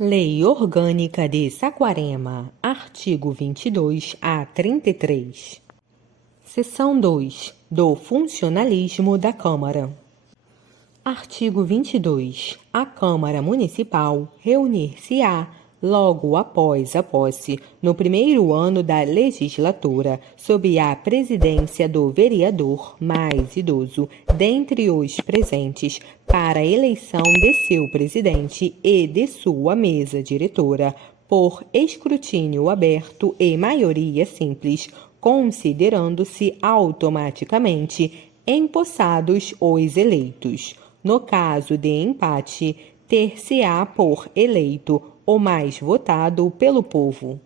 Lei Orgânica de Saquarema, artigo 22 a 33. Seção 2. Do funcionalismo da Câmara. Artigo 22. A Câmara Municipal reunir-se-á logo após a posse, no primeiro ano da legislatura, sob a presidência do vereador mais idoso dentre os presentes, para a eleição de seu presidente e de sua mesa diretora, por escrutínio aberto e maioria simples, considerando-se automaticamente empossados os eleitos. No caso de empate, ter-se-á por eleito o mais votado pelo povo.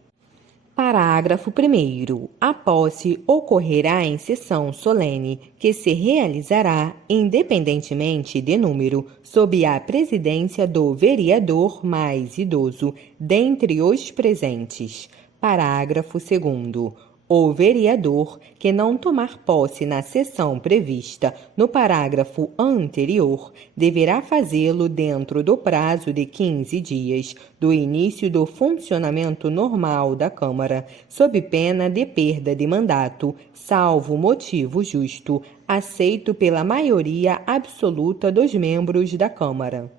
Parágrafo 1º. A posse ocorrerá em sessão solene, que se realizará, independentemente de número, sob a presidência do vereador mais idoso, dentre os presentes. Parágrafo 2º. O vereador que não tomar posse na sessão prevista no parágrafo anterior deverá fazê-lo dentro do prazo de 15 dias do início do funcionamento normal da Câmara, sob pena de perda de mandato, salvo motivo justo, aceito pela maioria absoluta dos membros da Câmara.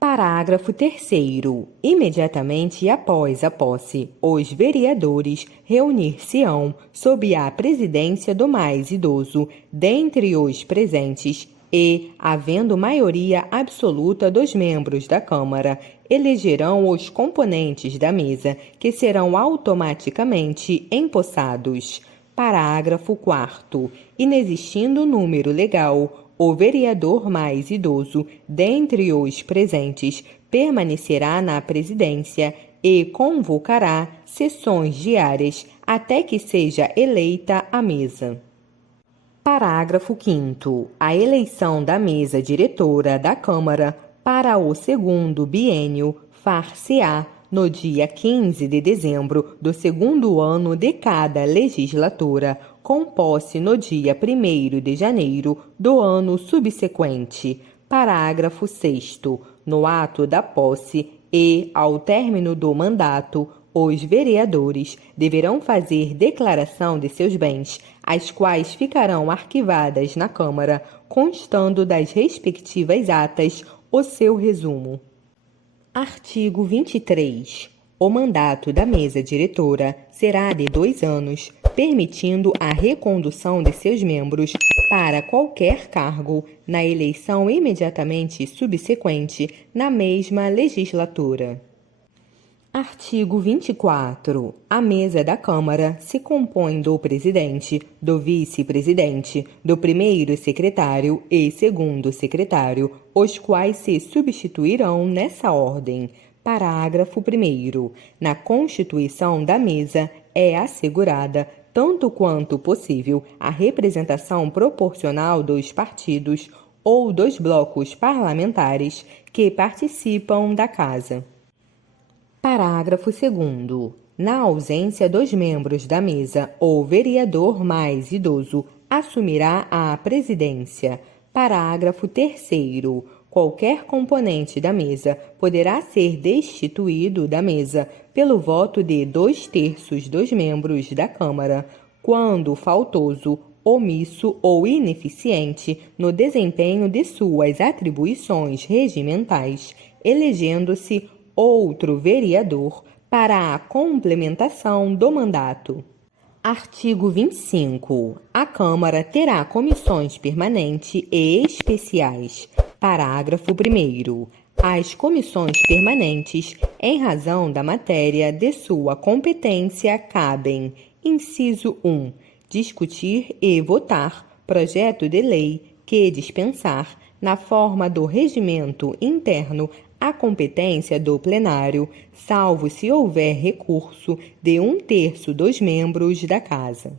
Parágrafo 3º. Imediatamente após a posse, os vereadores reunir-se-ão sob a presidência do mais idoso, dentre os presentes, e, havendo maioria absoluta dos membros da Câmara, elegerão os componentes da mesa, que serão automaticamente empossados. Parágrafo 4º. Inexistindo número legal, o vereador mais idoso, dentre os presentes, permanecerá na presidência e convocará sessões diárias até que seja eleita a mesa. Parágrafo 5º. A eleição da mesa diretora da Câmara para o segundo biênio far-se-á no dia 15 de dezembro do segundo ano de cada legislatura, com posse no dia 1º de janeiro do ano subsequente. Parágrafo 6º. No ato da posse e, ao término do mandato, os vereadores deverão fazer declaração de seus bens, as quais ficarão arquivadas na Câmara, constando das respectivas atas o seu resumo. Artigo 23. O mandato da mesa diretora será de 2 anos, permitindo a recondução de seus membros para qualquer cargo na eleição imediatamente subsequente na mesma legislatura. Artigo 24. A mesa da Câmara se compõe do presidente, do vice-presidente, do primeiro secretário e segundo secretário, os quais se substituirão nessa ordem. Parágrafo 1º. Na constituição da mesa é assegurada, tanto quanto possível, a representação proporcional dos partidos ou dos blocos parlamentares que participam da Casa. Parágrafo 2º. Na ausência dos membros da mesa, o vereador mais idoso assumirá a presidência. Parágrafo 3º. Qualquer componente da mesa poderá ser destituído da mesa pelo voto de 2/3 dos membros da Câmara, quando faltoso, omisso ou ineficiente no desempenho de suas atribuições regimentais, elegendo-se outro vereador para a complementação do mandato. Artigo 25. A Câmara terá comissões permanentes e especiais. Parágrafo 1º. As comissões permanentes, em razão da matéria de sua competência, cabem: inciso 1. Discutir e votar projeto de lei que dispensar, na forma do regimento interno, a competência do plenário, salvo se houver recurso de 1/3 dos membros da Casa.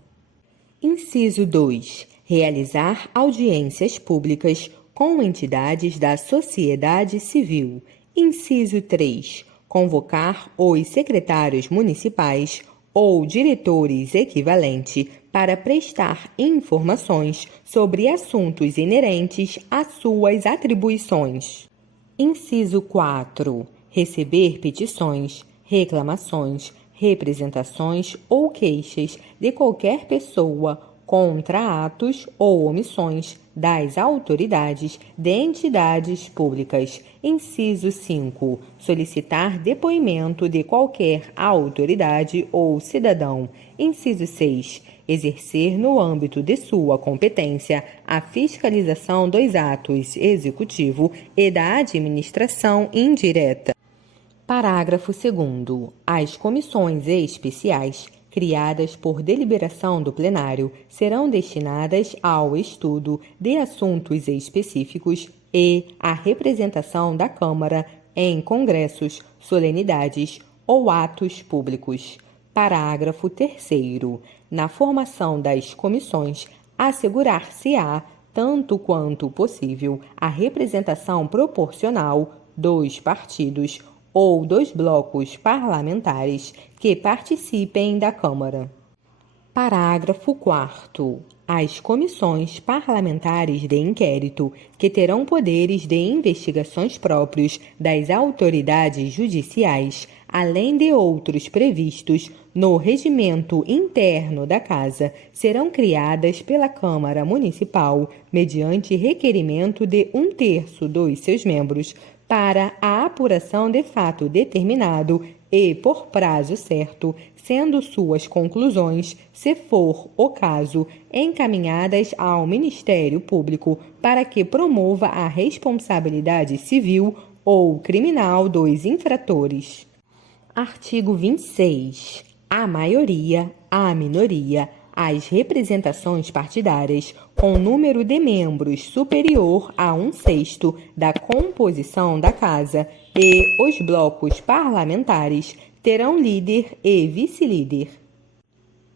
Inciso 2. Realizar audiências públicas com entidades da sociedade civil. Inciso 3. Convocar os secretários municipais ou diretores equivalentes para prestar informações sobre assuntos inerentes às suas atribuições. Inciso 4. receber petições, reclamações, representações ou queixas de qualquer pessoa contra atos ou omissões das autoridades de entidades públicas. Inciso 5. Solicitar depoimento de qualquer autoridade ou cidadão. Inciso 6. Exercer no âmbito de sua competência a fiscalização dos atos executivo e da administração indireta. Parágrafo 2º. As comissões especiais criadas por deliberação do plenário serão destinadas ao estudo de assuntos específicos e à representação da Câmara em congressos, solenidades ou atos públicos. Parágrafo 3º. Na formação das comissões, assegurar-se-á, tanto quanto possível, a representação proporcional dos partidos ou dos blocos parlamentares que participem da Câmara. Parágrafo 4º. As comissões parlamentares de inquérito, que terão poderes de investigações próprios das autoridades judiciais, além de outros previstos no regimento interno da Casa, serão criadas pela Câmara Municipal mediante requerimento de 1/3 dos seus membros, para a apuração de fato determinado e por prazo certo, sendo suas conclusões, se for o caso, encaminhadas ao Ministério Público para que promova a responsabilidade civil ou criminal dos infratores. Artigo 26. A maioria, a minoria, as representações partidárias com número de membros superior a 1/6 da composição da Casa e os blocos parlamentares terão líder e vice-líder.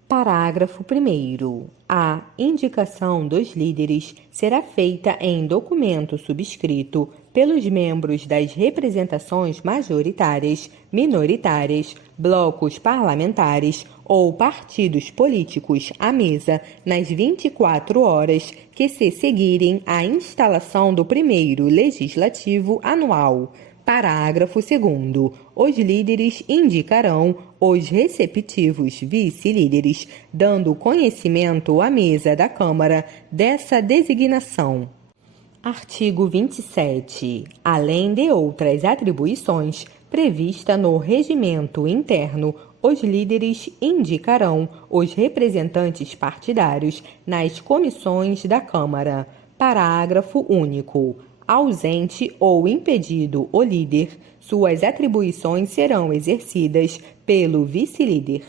Parágrafo 1º. A indicação dos líderes será feita em documento subscrito pelos membros das representações majoritárias, minoritárias, blocos parlamentares ou partidos políticos à mesa nas 24 horas que se seguirem à instalação do primeiro legislativo anual. Parágrafo 2º. Os líderes indicarão os respectivos vice-líderes, dando conhecimento à mesa da Câmara dessa designação. Artigo 27. Além de outras atribuições prevista no regimento interno, os líderes indicarão os representantes partidários nas comissões da Câmara. Parágrafo único. Ausente ou impedido o líder, suas atribuições serão exercidas pelo vice-líder.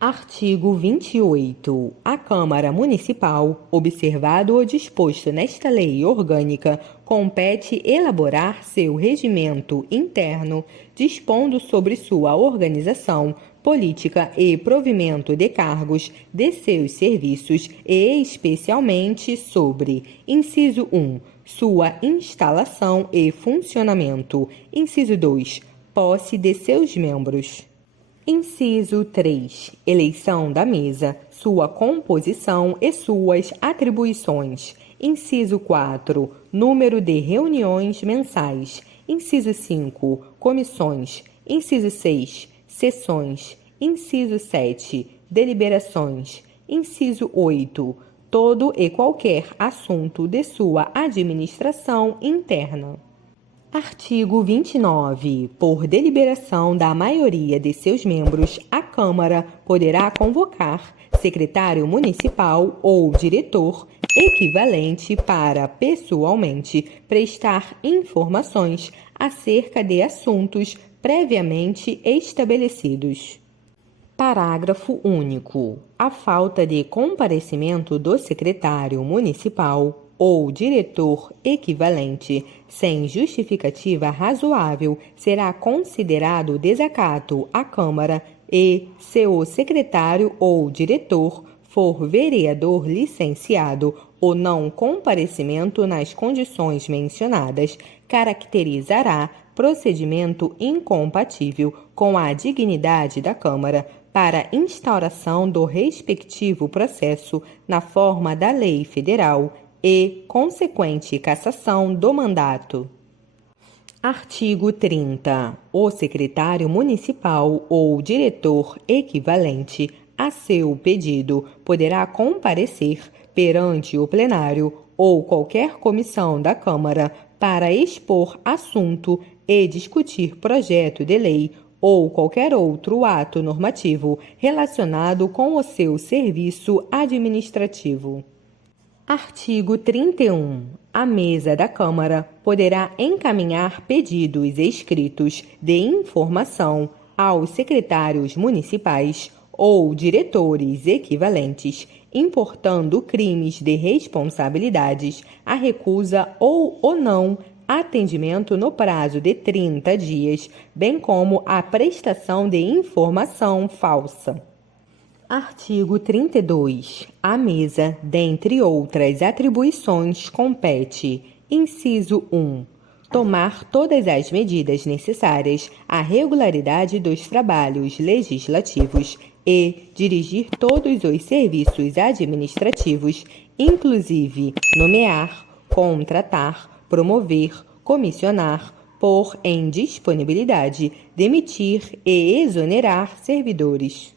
Artigo 28. A Câmara Municipal, observado o disposto nesta lei orgânica, compete elaborar seu regimento interno, dispondo sobre sua organização, política e provimento de cargos de seus serviços e especialmente sobre: inciso 1. Sua instalação e funcionamento. Inciso 2. Posse de seus membros. Inciso 3. Eleição da mesa, sua composição e suas atribuições. Inciso 4. Número de reuniões mensais. Inciso 5. Comissões. Inciso 6. Sessões. Inciso 7. Deliberações. Inciso 8. Todo e qualquer assunto de sua administração interna. Artigo 29. Por deliberação da maioria de seus membros, a Câmara poderá convocar secretário municipal ou diretor equivalente para, pessoalmente, prestar informações acerca de assuntos previamente estabelecidos. Parágrafo único. A falta de comparecimento do secretário municipal ou diretor equivalente, sem justificativa razoável, será considerado desacato à Câmara e, se o secretário ou diretor for vereador licenciado, o não comparecimento nas condições mencionadas caracterizará procedimento incompatível com a dignidade da Câmara para instauração do respectivo processo na forma da lei federal e consequente cassação do mandato. Artigo 30. O secretário municipal ou diretor equivalente a seu pedido poderá comparecer perante o plenário ou qualquer comissão da Câmara para expor assunto e discutir projeto de lei ou qualquer outro ato normativo relacionado com o seu serviço administrativo. Artigo 31. A mesa da Câmara poderá encaminhar pedidos escritos de informação aos secretários municipais ou diretores equivalentes, importando crimes de responsabilidades, a recusa ou o não atendimento no prazo de 30 dias, bem como a prestação de informação falsa. Artigo 32. A mesa, dentre outras atribuições, compete: inciso 1. Tomar todas as medidas necessárias à regularidade dos trabalhos legislativos e dirigir todos os serviços administrativos, inclusive nomear, contratar, promover, comissionar, pôr em disponibilidade, demitir e exonerar servidores.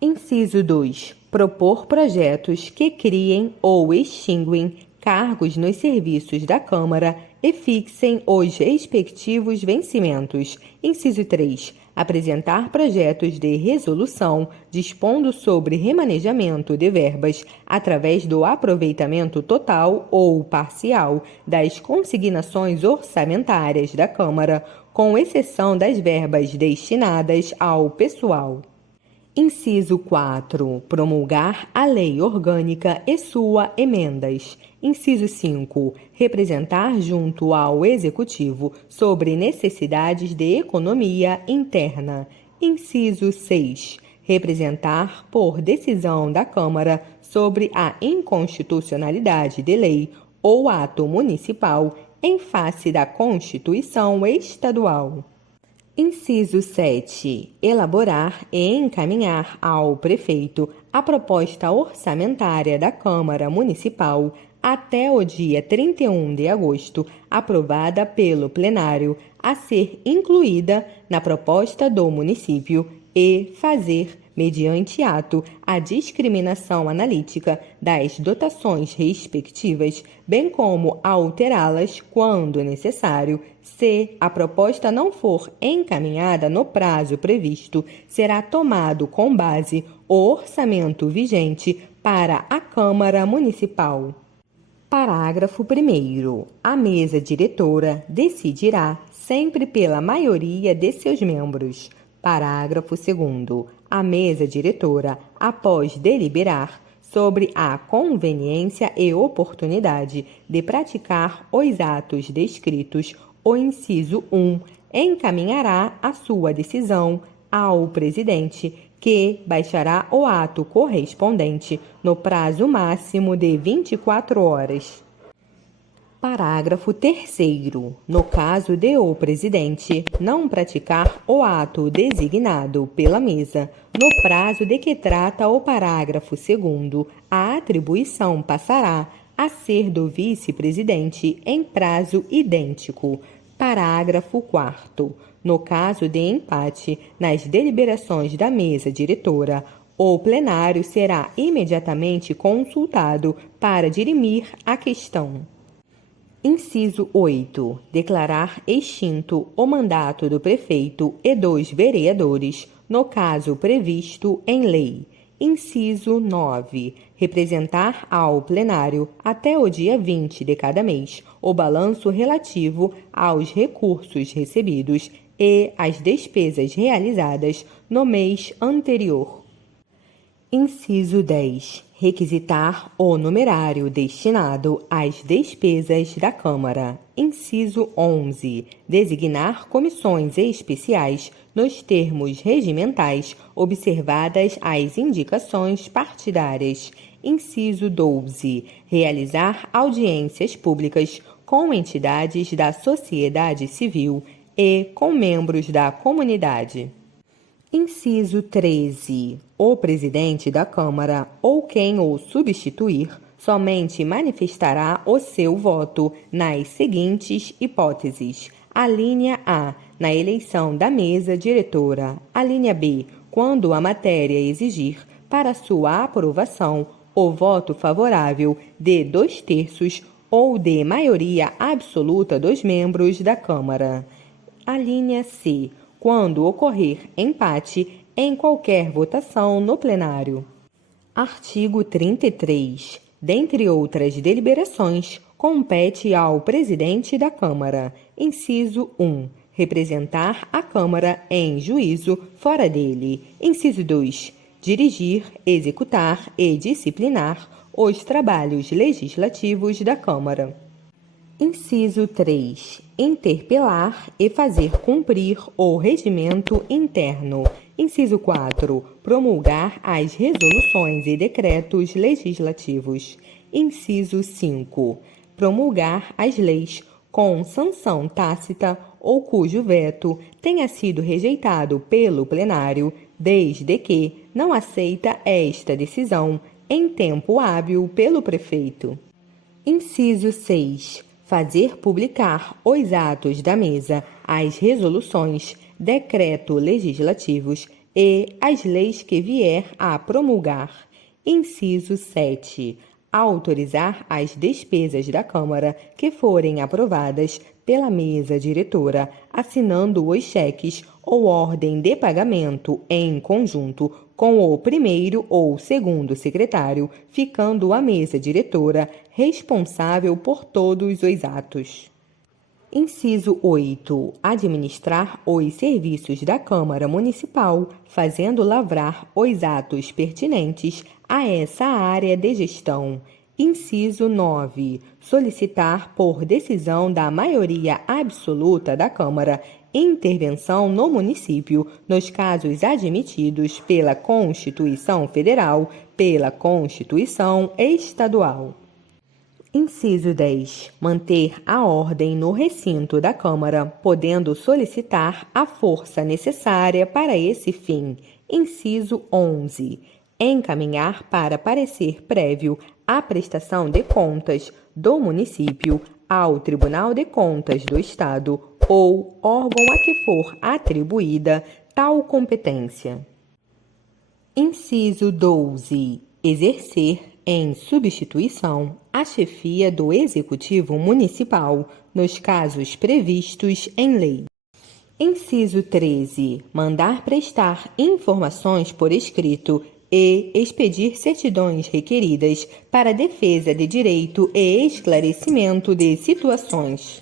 Inciso 2. Propor projetos que criem ou extinguem cargos nos serviços da Câmara e fixem os respectivos vencimentos. Inciso 3. Apresentar projetos de resolução dispondo sobre remanejamento de verbas através do aproveitamento total ou parcial das consignações orçamentárias da Câmara, com exceção das verbas destinadas ao pessoal. Inciso 4. Promulgar a lei orgânica e suas emendas. Inciso 5. Representar junto ao Executivo sobre necessidades de economia interna. Inciso 6. Representar por decisão da Câmara sobre a inconstitucionalidade de lei ou ato municipal em face da Constituição Estadual. Inciso 7. Elaborar e encaminhar ao prefeito a proposta orçamentária da Câmara Municipal até o dia 31 de agosto, aprovada pelo plenário, a ser incluída na proposta do município e fazer, mediante ato, a discriminação analítica das dotações respectivas, bem como alterá-las quando necessário. Se a proposta não for encaminhada no prazo previsto, será tomado com base o orçamento vigente para a Câmara Municipal. Parágrafo 1º. A mesa diretora decidirá sempre pela maioria de seus membros. Parágrafo 2º. A mesa diretora, após deliberar sobre a conveniência e oportunidade de praticar os atos descritos, o inciso 1, encaminhará a sua decisão ao presidente, que baixará o ato correspondente no prazo máximo de 24 horas. Parágrafo 3º. No caso de o presidente não praticar o ato designado pela mesa no prazo de que trata o parágrafo 2º, a atribuição passará a ser do vice-presidente em prazo idêntico. Parágrafo 4º. No caso de empate nas deliberações da mesa diretora, o plenário será imediatamente consultado para dirimir a questão. Inciso 8. Declarar extinto o mandato do prefeito e dos vereadores, no caso previsto em lei. Inciso 9. Representar ao plenário, até o dia 20 de cada mês, o balanço relativo aos recursos recebidos e às despesas realizadas no mês anterior. Inciso 10. Requisitar o numerário destinado às despesas da Câmara. Inciso 11. Designar comissões especiais nos termos regimentais, observadas as indicações partidárias. Inciso 12. Realizar audiências públicas com entidades da sociedade civil e com membros da comunidade. Inciso 13. O presidente da Câmara ou quem o substituir somente manifestará o seu voto nas seguintes hipóteses: Alínea A, na eleição da mesa diretora. Alínea B, quando a matéria exigir, para sua aprovação, o voto favorável de 2/3 ou de maioria absoluta dos membros da Câmara. Alínea C, quando ocorrer empate em qualquer votação no plenário. Artigo 33. Dentre outras deliberações, compete ao presidente da Câmara, inciso 1, representar a Câmara em juízo fora dele. Inciso 2, dirigir, executar e disciplinar os trabalhos legislativos da Câmara. Inciso 3. Interpelar e fazer cumprir o regimento interno. Inciso 4. Promulgar as resoluções e decretos legislativos. Inciso 5. Promulgar as leis com sanção tácita ou cujo veto tenha sido rejeitado pelo plenário, desde que não aceita esta decisão em tempo hábil pelo prefeito. Inciso 6. Fazer publicar os atos da mesa, as resoluções, decreto legislativos e as leis que vier a promulgar. Inciso 7. Autorizar as despesas da Câmara que forem aprovadas pela mesa diretora, assinando os cheques ou ordem de pagamento em conjunto com o primeiro ou segundo secretário, ficando a mesa diretora responsável por todos os atos. Inciso 8. Administrar os serviços da Câmara Municipal, fazendo lavrar os atos pertinentes a essa área de gestão. Inciso 9. Solicitar, por decisão da maioria absoluta da Câmara, intervenção no município, nos casos admitidos pela Constituição Federal, pela Constituição Estadual. Inciso 10. Manter a ordem no recinto da Câmara, podendo solicitar a força necessária para esse fim. Inciso 11. Encaminhar para parecer prévio a prestação de contas do município ao Tribunal de Contas do Estado ou órgão a que for atribuída tal competência. Inciso 12. Exercer, em substituição, a chefia do Executivo Municipal, nos casos previstos em lei. Inciso 13. Mandar prestar informações por escrito e expedir certidões requeridas para defesa de direito e esclarecimento de situações.